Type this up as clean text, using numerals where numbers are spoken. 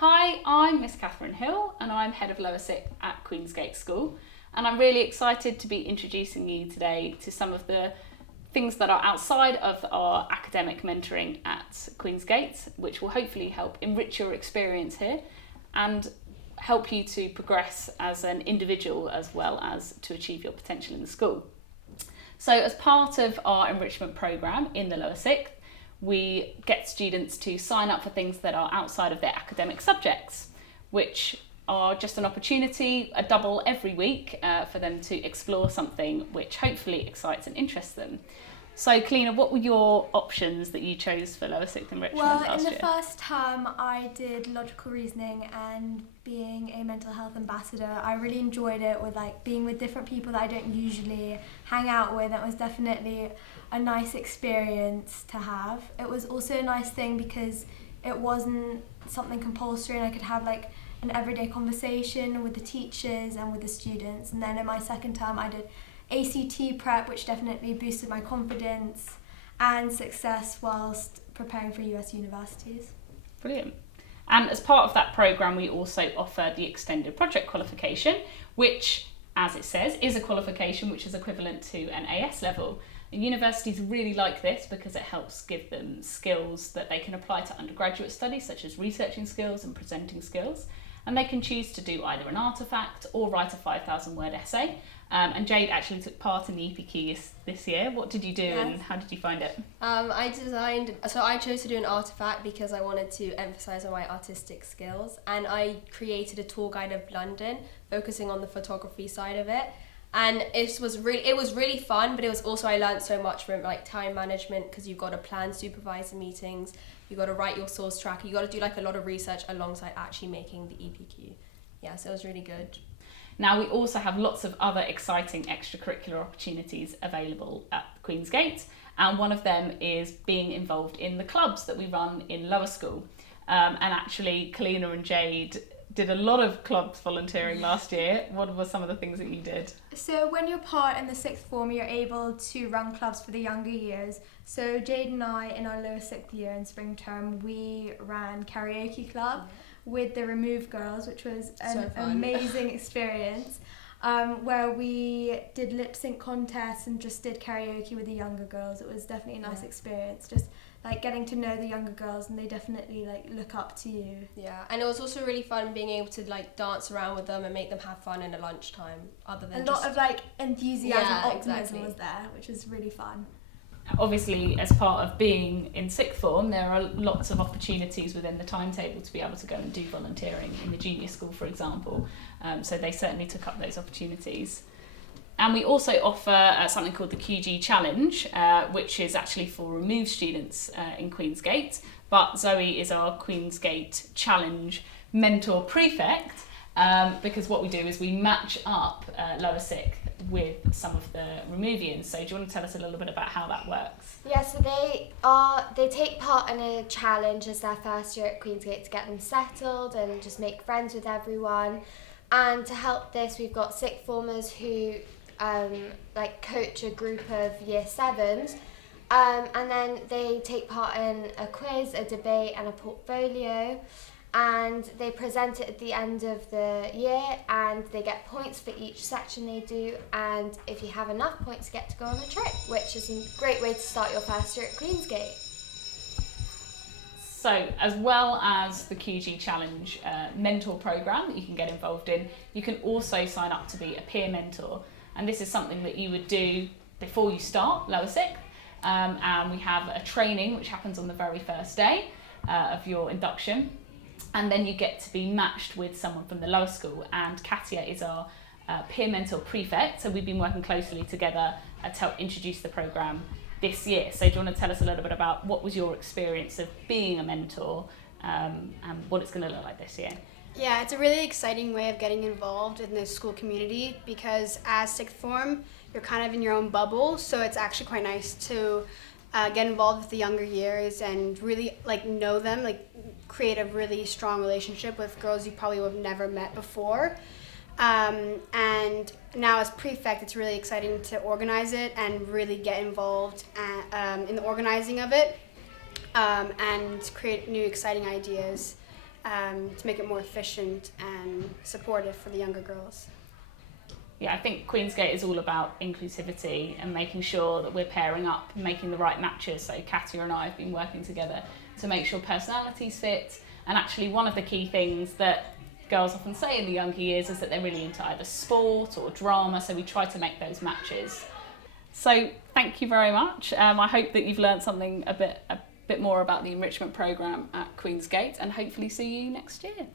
Hi, I'm Miss Catherine Hill and I'm Head of Lower Sixth at Queensgate School, and I'm really excited to be introducing you today to some of the things that are outside of our academic mentoring at Queensgate, which will hopefully help enrich your experience here and help you to progress as an individual as well as to achieve your potential in the school. So as part of our enrichment programme in the Lower Sixth, we get students to sign up for things that are outside of their academic subjects, which are just an opportunity, a double every week, for them to explore something which hopefully excites and interests them. So, Kalina, what were your options that you chose for Lower Sixth Enrichment last year? Well, in the first term, I did logical reasoning and being a mental health ambassador. I really enjoyed it with being with different people that I don't usually hang out with. It was definitely a nice experience to have. It was also a nice thing because it wasn't something compulsory and I could have an everyday conversation with the teachers and with the students. And then in my second term, I did ACT prep, which definitely boosted my confidence and success whilst preparing for US universities. Brilliant. And as part of that programme, we also offer the extended project qualification, which, as it says, is a qualification which is equivalent to an AS level. And universities really like this because it helps give them skills that they can apply to undergraduate studies, such as researching skills and presenting skills. And they can choose to do either an artefact or write a 5,000 word essay. And Jade actually took part in the EPQ this year. What did you do and how did you find it? I chose to do an artefact because I wanted to emphasise on my artistic skills, and I created a tour guide of London focusing on the photography side of it. And it was really fun, but it was also, I learned so much from time management, because you've got to plan supervisor meetings, you've got to write your source track, you've got to do a lot of research alongside actually making the EPQ. Yeah, so it was really good. Now, we also have lots of other exciting extracurricular opportunities available at Queensgate, and one of them is being involved in the clubs that we run in lower school. And actually, Kalina and Jade did a lot of clubs volunteering last year. What were some of the things that you did? So when you're part in the sixth form, you're able to run clubs for the younger years. So Jade and I, in our lower sixth year in spring term, we ran karaoke club with the Remove Girls, which was an amazing experience, where we did lip sync contests and just did karaoke with the younger girls. It was definitely a nice experience, just getting to know the younger girls, and they definitely look up to you. Yeah, and it was also really fun being able to dance around with them and make them have fun in a lunchtime. Other than lot of enthusiasm, optimism was there, which was really fun. Obviously, as part of being in sixth form, there are lots of opportunities within the timetable to be able to go and do volunteering in the junior school, for example. So they certainly took up those opportunities. And we also offer something called the QG Challenge, which is actually for removed students in Queensgate. But Zoe is our Queensgate Challenge mentor prefect, because what we do is we match up lower sixth with some of the Removians. So do you want to tell us a little bit about how that works? Yeah, so they take part in a challenge as their first year at Queensgate to get them settled and just make friends with everyone. And to help this, we've got sixth formers who coach a group of year sevens, and then they take part in a quiz, a debate and a portfolio, and they present it at the end of the year, and they get points for each section they do, and if you have enough points, you get to go on a trip, which is a great way to start your first year at Queensgate. So, as well as the QG Challenge mentor programme that you can get involved in, you can also sign up to be a peer mentor. And this is something that you would do before you start lower sixth. And we have a training which happens on the very first day of your induction. And then you get to be matched with someone from the lower school. And Katya is our peer mentor prefect. So we've been working closely together to help introduce the programme this year. So do you want to tell us a little bit about what was your experience of being a mentor and what it's going to look like this year? Yeah, it's a really exciting way of getting involved in the school community, because as sixth form, you're kind of in your own bubble, so it's actually quite nice to get involved with the younger years and really know them, create a really strong relationship with girls you probably would have never met before. And now as prefect, it's really exciting to organize it and really get involved in the organizing of it, and create new exciting ideas. to make it more efficient and supportive for the younger girls. Yeah, I think Queensgate is all about inclusivity and making sure that we're pairing up and making the right matches. So Katya and I have been working together to make sure personalities fit. And actually one of the key things that girls often say in the younger years is that they're really into either sport or drama, so we try to make those matches. So thank you very much. I hope that you've learned something a bit more about the enrichment programme at Queensgate, and hopefully see you next year.